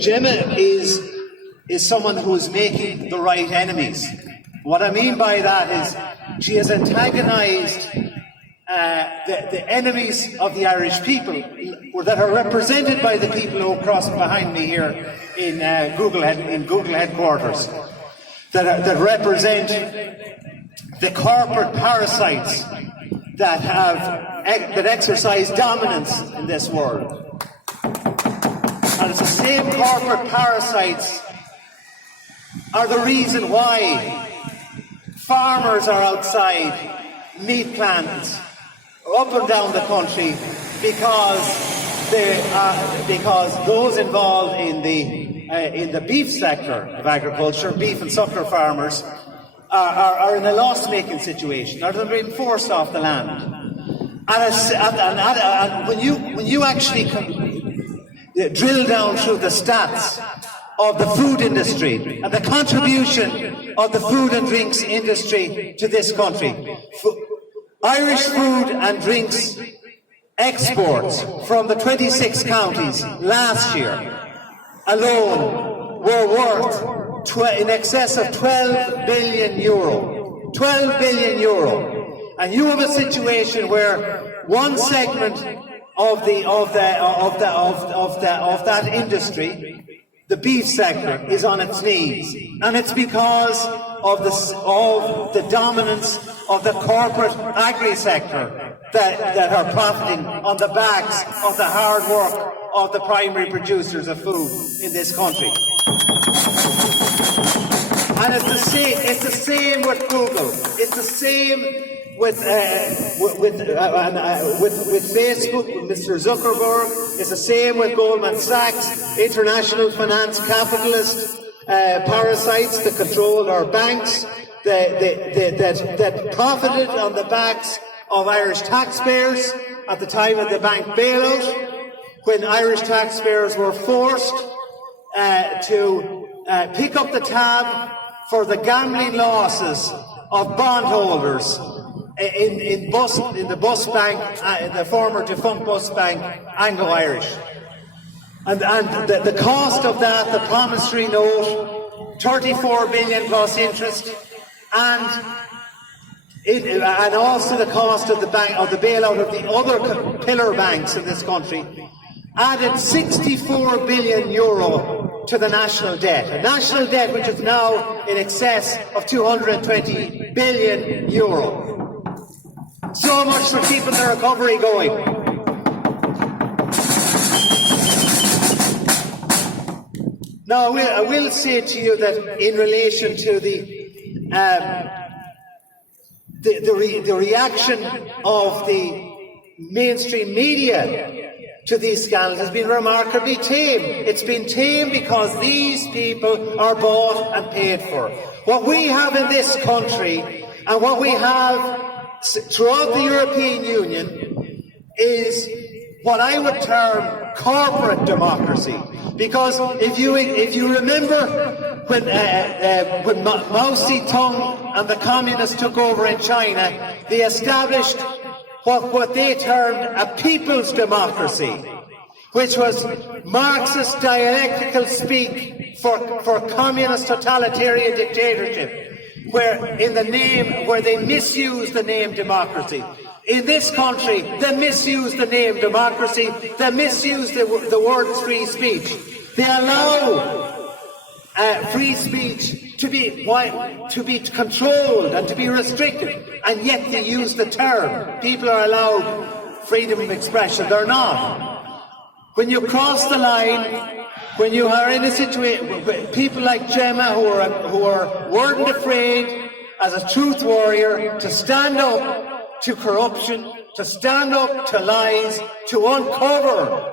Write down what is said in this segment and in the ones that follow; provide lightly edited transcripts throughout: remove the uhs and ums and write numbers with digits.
Gemma is someone who is making the right enemies. What I mean by that is she has antagonised the enemies of the Irish people that are represented by the people who are crossing behind me here in Google headquarters, that represent the corporate parasites that exercise dominance in this world. And it's the same corporate parasites are the reason why farmers are outside meat plants up and down the country, because those involved in the beef sector of agriculture, beef and suckler farmers, are in a loss-making situation, or they're being forced off the land. And when you actually drill down through the stats of the food industry and the contribution of the food and drinks industry to this country, Irish food and drinks exports from the 26 counties last year alone were worth in excess of €12 billion. €12 billion. And you have a situation where one segment of that industry, the beef sector, is on its knees, and it's because of the dominance of the corporate agri-sector that are profiting on the backs of the hard work of the primary producers of food in this country. And it's the same with Google. It's the same with Facebook, with Mr. Zuckerberg. It's the same with Goldman Sachs, international finance capitalist parasites that control our banks, that profited on the backs of Irish taxpayers at the time of the bank bailout, when Irish taxpayers were forced to pick up the tab for the gambling losses of bondholders in the bus bank, the former defunct bus bank, Anglo-Irish. And the cost of that, the promissory note, 34 billion plus interest, and also the cost of the bailout of the other pillar banks in this country, added 64 billion euro to the national debt. A national debt which is now in excess of 220 billion euro. So much for keeping the recovery going. Now, I will say to you that in relation to the reaction of the mainstream media to these scandals has been remarkably tame. It's been tame because these people are bought and paid for. What we have in this country and what we have throughout the European Union is what I would term corporate democracy. Because if you remember when Mao Zedong and the communists took over in China, they established what they termed a people's democracy, which was Marxist dialectical speak for communist totalitarian dictatorship, where they misused the name democracy. In this country, they misuse the name democracy, they misuse the word free speech. They allow free speech to be controlled and to be restricted, and yet they use the term. People are allowed freedom of expression. They're not. When you cross the line, when you are in a situation, people like Gemma who are weren't afraid as a truth warrior to stand up to corruption, to stand up to lies, to uncover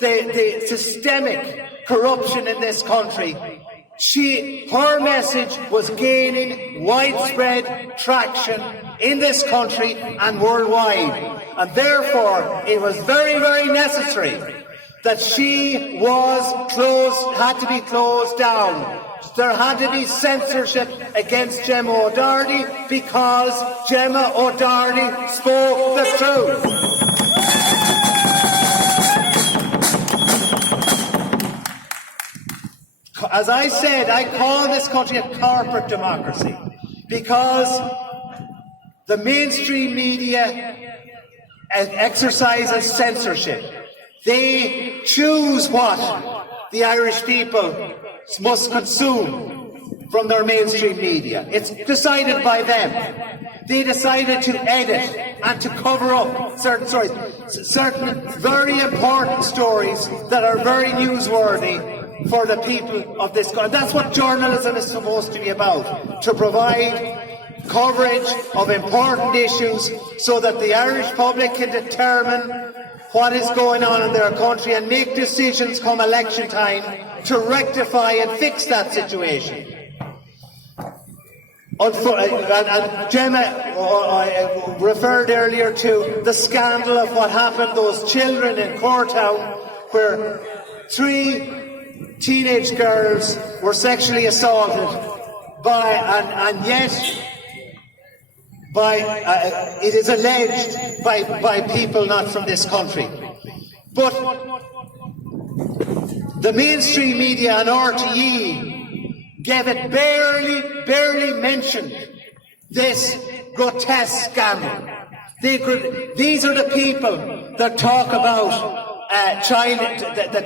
the systemic corruption in this country. Her message was gaining widespread traction in this country and worldwide. And therefore, it was very, very necessary that she had to be closed down. There had to be censorship against Gemma O'Doherty because Gemma O'Doherty spoke the truth. As I said, I call this country a corporate democracy because the mainstream media exercises censorship. They choose what the Irish people must consume from their mainstream media. It's decided by them. They decided to edit and to cover up certain stories, certain very important stories that are very newsworthy for the people of this country. That's what journalism is supposed to be about, to provide coverage of important issues so that the Irish public can determine what is going on in their country and make decisions come election time to rectify and fix that situation. And Gemma referred earlier to the scandal of what happened, those children in Cortown, where 3 teenage girls were sexually assaulted and yet it is alleged by people not from this country. But the mainstream media and RTE gave it barely mentioned this grotesque scandal. These are the people that talk about that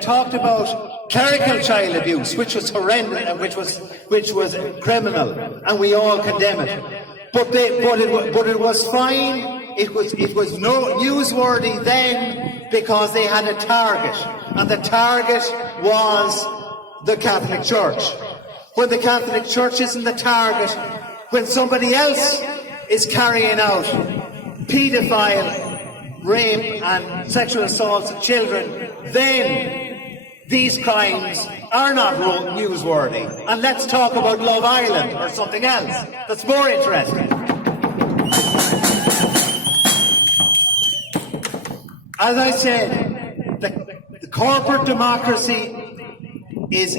talked about clerical child abuse, which was horrendous and which was criminal, and we all condemn it. But it was fine. It was no newsworthy then because they had a target, and the target was the Catholic Church. When the Catholic Church isn't the target, when somebody else is carrying out paedophile, rape and sexual assaults of children, then these crimes are not newsworthy. And let's talk about Love Island or something else that's more interesting. As I said, the corporate democracy is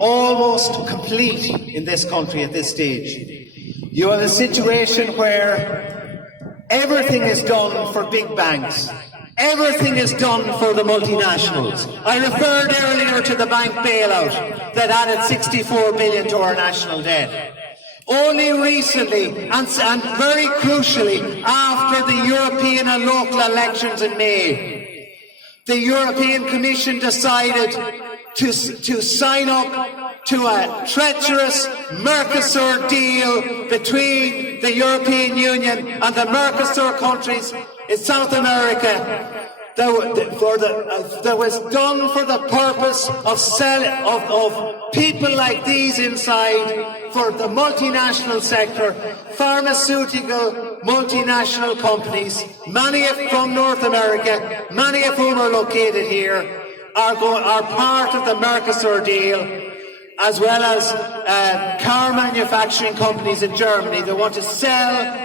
almost complete in this country at this stage. You have a situation where everything is done for big banks. Everything is done for the multinationals. I referred earlier to the bank bailout that added 64 billion to our national debt. Only recently, and very crucially, after the European and local elections in May, the European Commission decided to sign up to a treacherous Mercosur deal between the European Union and the Mercosur countries in South America that was done for the purpose of people like these inside, for the multinational sector, pharmaceutical multinational companies, many from North America, many of whom are located here, are part of the Mercosur deal, as well as car manufacturing companies in Germany that want to sell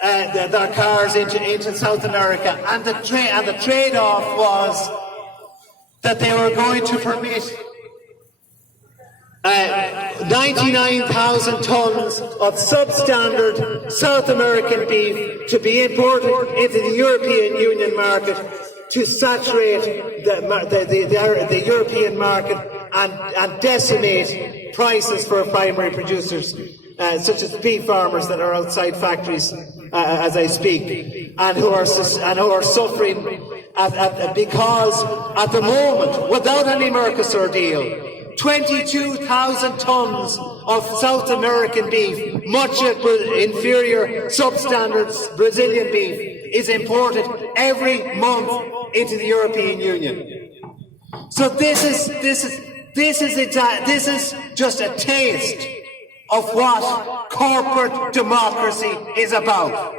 their cars into South America, and the trade-off was that they were going to permit 99,000 tons of substandard South American beef to be imported into the European Union market to saturate the European market and decimate prices for primary producers, such as beef farmers that are outside factories as I speak, and who are suffering because at the moment, without any Mercosur deal, 22,000 tons of South American beef, much inferior substandard Brazilian beef, is imported every month into the European Union. So this is just a taste of what corporate democracy is about.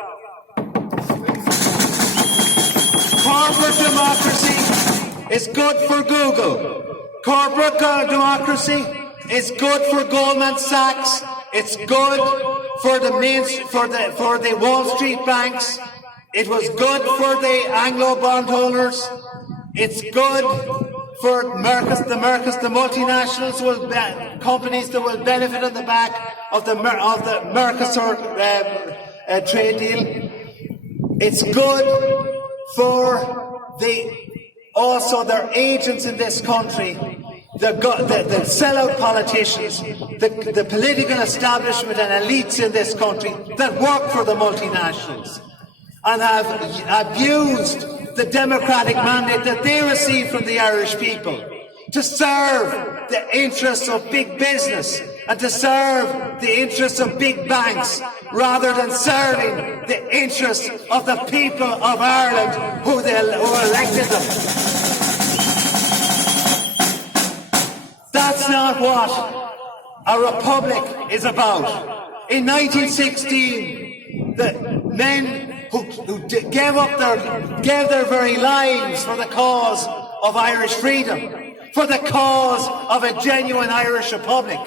Corporate democracy is good for Google. Corporate democracy is good for Goldman Sachs. It's good for the Wall Street banks. It was good for the Anglo bondholders. It's good for the multinationals, companies that will benefit on the back of the Mercosur trade deal. It's good for also their agents in this country the sellout politicians, the political establishment and elites in this country that work for the multinationals and have abused the democratic mandate that they received from the Irish people to serve the interests of big business and to serve the interests of big banks rather than serving the interests of the people of Ireland who elected them. That's not what a republic is about. In 1916, the men who gave their very lives for the cause of Irish freedom, for the cause of a genuine Irish republic,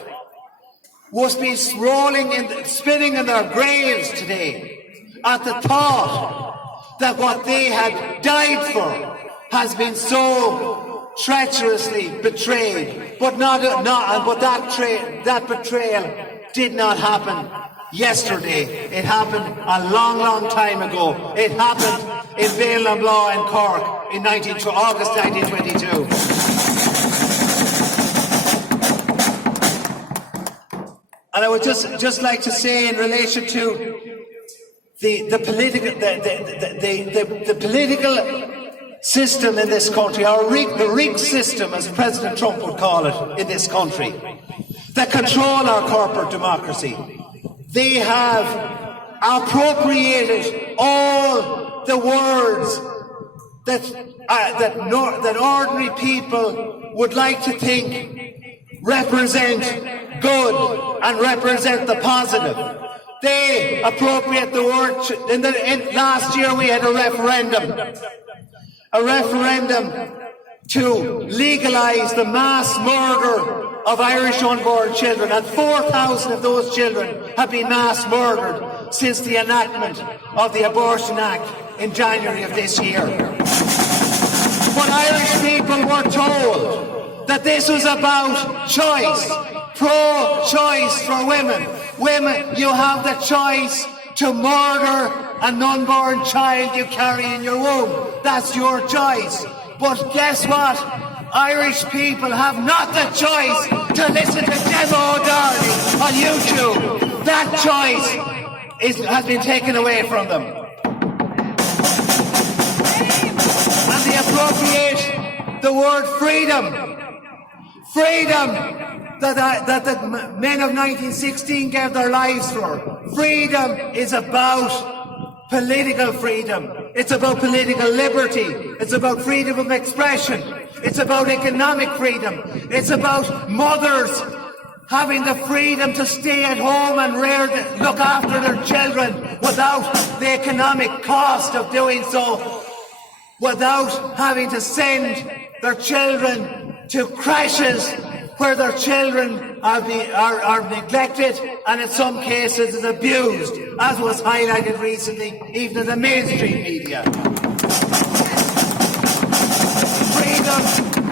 must be spinning in their graves today at the thought that what they had died for has been so treacherously betrayed. But that betrayal did not happen yesterday. It happened a long, long time ago. It happened in Bailnablaw in Cork in August 1922. And I would just like to say, in relation to the political system in this country, or the rigged system, as President Trump would call it, in this country, that control our corporate democracy. They have appropriated all the words that ordinary people would like to think represent good and represent the positive. They appropriate the word. Last year we had a referendum to legalise the mass murder of Irish unborn children, and 4,000 of those children have been mass murdered since the enactment of the Abortion Act in January of this year. But Irish people were told that this was about choice, pro-choice for women. Women, you have the choice to murder an unborn child you carry in your womb. That's your choice. But guess what? Irish people have not the choice to listen to Gemma O'Doherty on YouTube. That choice has been taken away from them. And they appropriate the word freedom. Freedom that the men of 1916 gave their lives for. Freedom is about political freedom. It's about political liberty. It's about freedom of expression. It's about economic freedom. It's about mothers having the freedom to stay at home and look after their children without the economic cost of doing so, without having to send their children to crashes where their children are neglected and in some cases is abused, as was highlighted recently even in the mainstream media. Freedom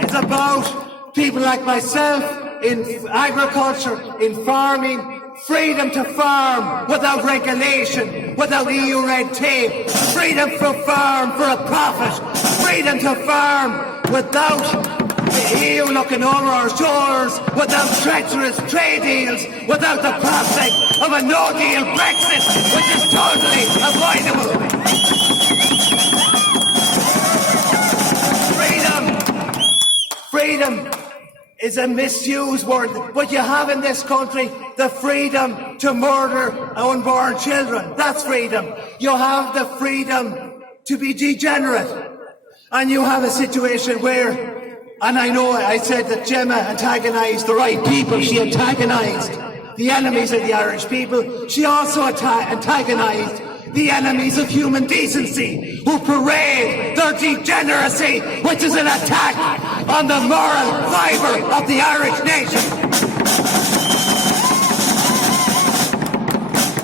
is about people like myself in agriculture, in farming, freedom to farm without regulation, without EU red tape, freedom to farm for a profit, freedom to farm without the EU looking over our shoulders, without treacherous trade deals, without the prospect of a no-deal Brexit, which is totally avoidable. Freedom is a misused word, but you have in this country the freedom to murder unborn children. That's freedom. You have the freedom to be degenerate. And you have a situation where, and I know I said that Gemma antagonised the right people. She antagonised the enemies of the Irish people. She also antagonised the enemies of human decency, who parade their degeneracy, which is an attack on the moral fibre of the Irish nation.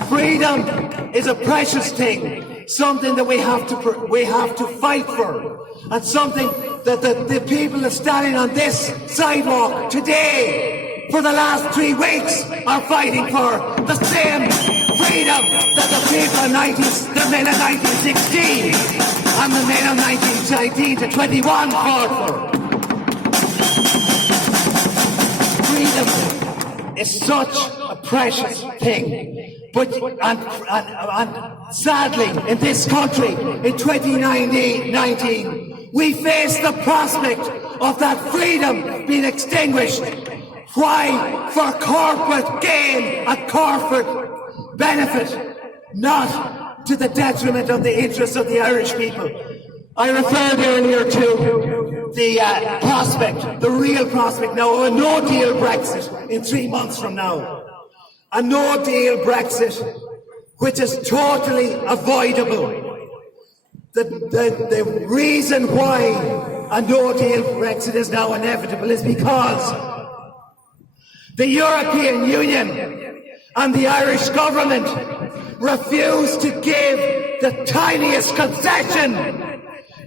Freedom is a precious thing, something that we have to fight for, and something that the people are standing on this sidewalk today for the last 3 weeks are fighting for, the same freedom that the people of the men of 1916 and the men of 1919 to 21 fought for. is such a precious thing. But and sadly, in this country, in 2019, we face the prospect of that freedom being extinguished. Why? For corporate gain and corporate benefit, not to the detriment of the interests of the Irish people. I referred earlier to the prospect, the real prospect now of a no-deal Brexit in 3 months from now. A no-deal Brexit which is totally avoidable. The reason why a no-deal Brexit is now inevitable is because the European Union and the Irish government refuse to give the tiniest concession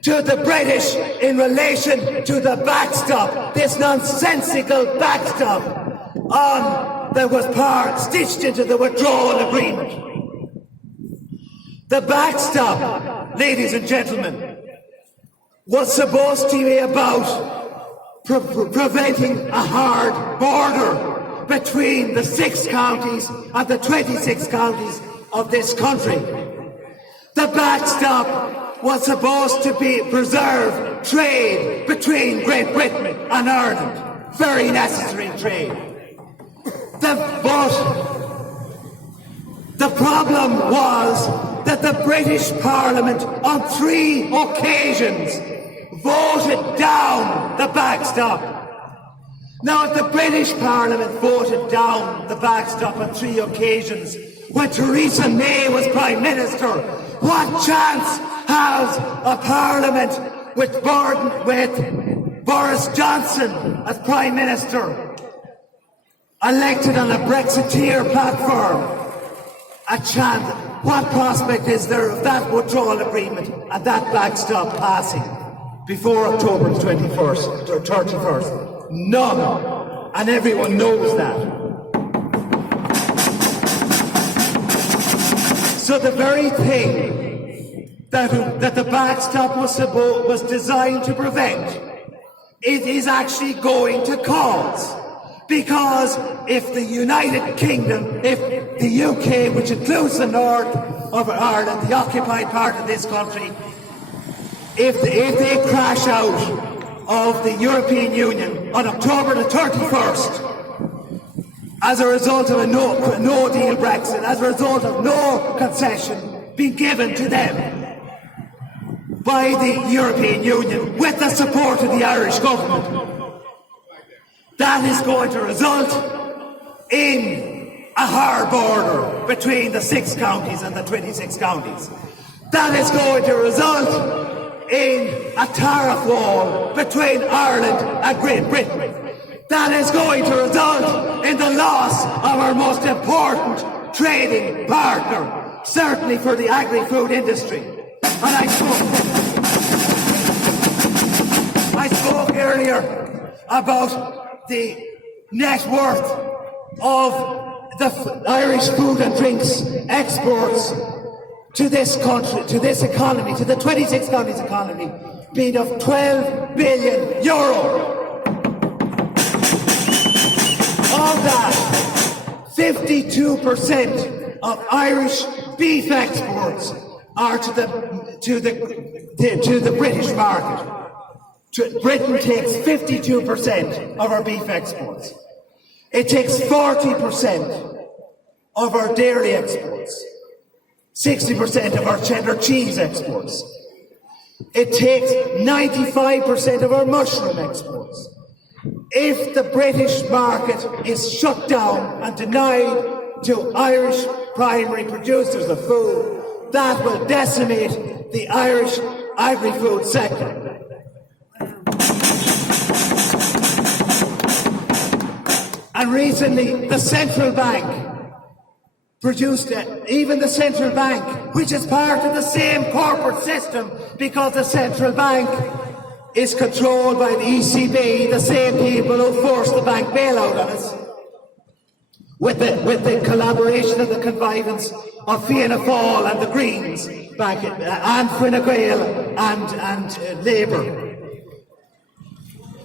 to the British in relation to the backstop, this nonsensical backstop that was stitched into the withdrawal agreement. The backstop, ladies and gentlemen, was supposed to be about preventing a hard border between the 6 counties and the 26 counties of this country. The backstop was supposed to be preserve trade between Great Britain and Ireland. Very necessary trade. But the problem was that the British Parliament on 3 occasions voted down the backstop. Now, if the British Parliament voted down the backstop on 3 occasions when Theresa May was Prime Minister, what chance has a Parliament with Boris Johnson as Prime Minister, elected on a Brexiteer platform? A chance. What prospect is there of that withdrawal agreement and that backstop passing before October 21st or 31st? None. And everyone knows that. So the very thing that the backstop was designed to prevent, it is actually going to cause. Because if the United Kingdom, if the UK, which includes the north of Ireland, the occupied part of this country, if they crash out of the European Union on October the 31st, as a result of a no-deal Brexit, as a result of no concession being given to them by the European Union with the support of the Irish government, that is going to result in a hard border between the 6 counties and the 26 counties. That is going to result in a tariff wall between Ireland and Great Britain. That is going to result in the loss of our most important trading partner, certainly for the agri-food industry. And I spoke earlier about the net worth of the Irish food and drinks exports to this country, to this economy, to the 26 counties economy, being of €12 billion. Of that, 52% of Irish beef exports are to the British market. Britain takes 52% of our beef exports. It takes 40% of our dairy exports, 60% of our cheddar cheese exports. It takes 95% of our mushroom exports. If the British market is shut down and denied to Irish primary producers of food, that will decimate the Irish agri-food sector. And recently, the central bank produced even the central bank, which is part of the same corporate system, because the central bank is controlled by the ECB, the same people who forced the bank bailout on us, with the collaboration and the connivance of Fianna Fáil and the Greens, and Fine Gael and Labour.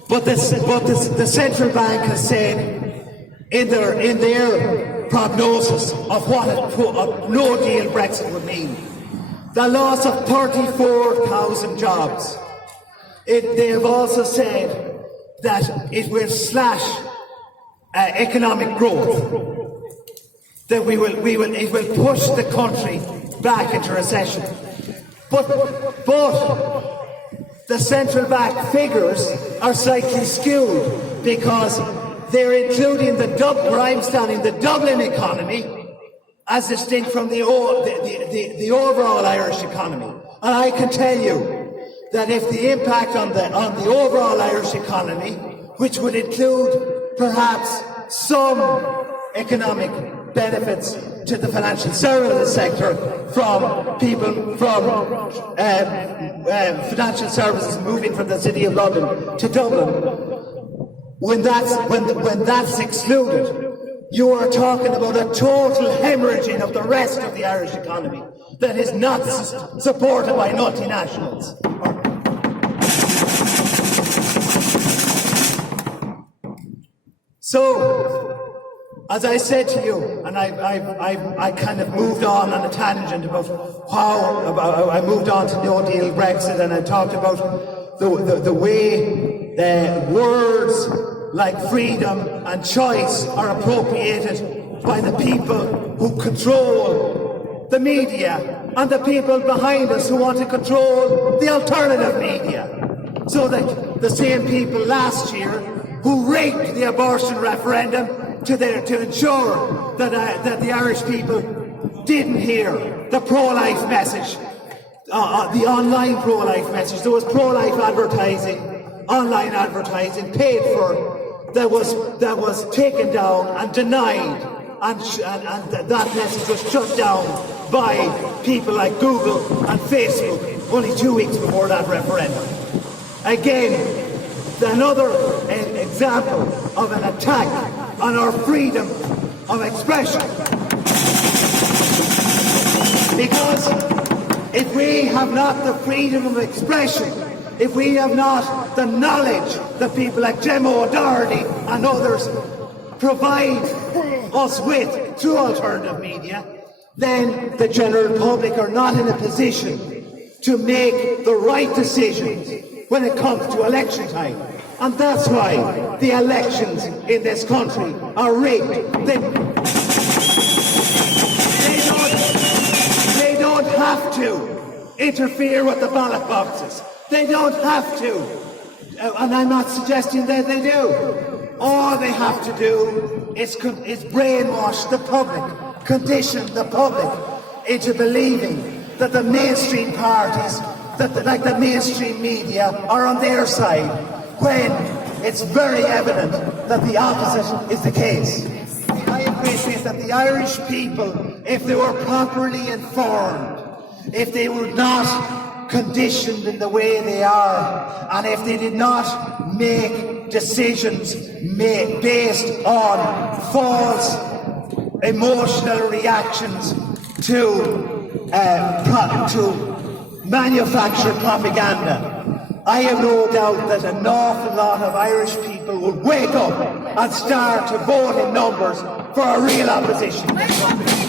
But the central bank has said in their prognosis of what a no-deal Brexit would mean. The loss of 34,000 jobs. They have also said that it will slash economic growth. That it will push the country back into recession. But the central bank figures are slightly skewed because they're including where I'm standing, the Dublin economy, as distinct from the overall Irish economy. And I can tell you that if the impact on the overall Irish economy, which would include perhaps some economic benefits to the financial services sector from people from financial services moving from the City of London to Dublin, when that's excluded, you are talking about a total hemorrhaging of the rest of the Irish economy that is not supported by multinationals. So, as I said to you, and I kind of moved on a tangent about I moved on to no deal Brexit, and I talked about the way words like freedom and choice are appropriated by the people who control the media and the people behind us who want to control the alternative media. So that the same people last year who rigged the abortion referendum to ensure that the Irish people didn't hear the pro-life message, the online pro-life message. There was pro-life advertising, online advertising paid for, that was taken down and denied, and that message was shut down by people like Google and Facebook only 2 weeks before that referendum. Again, another example of an attack on our freedom of expression. Because if we have not the freedom of expression, if we have not the knowledge that people like Gemma O'Doherty and others provide us with through alternative media, then the general public are not in a position to make the right decisions when it comes to election time. And that's why the elections in this country are rigged. They don't have to interfere with the ballot boxes. They don't have to. And I'm not suggesting that they do. All they have to do is brainwash the public, condition the public into believing that the mainstream parties, like the mainstream media, are on their side, when it's very evident that the opposite is the case. I appreciate that the Irish people, if they were properly informed, if they were not conditioned in the way they are, and if they did not make decisions based on false emotional reactions to manufactured propaganda, I have no doubt that an awful lot of Irish people will wake up and start to vote in numbers for a real opposition in this country.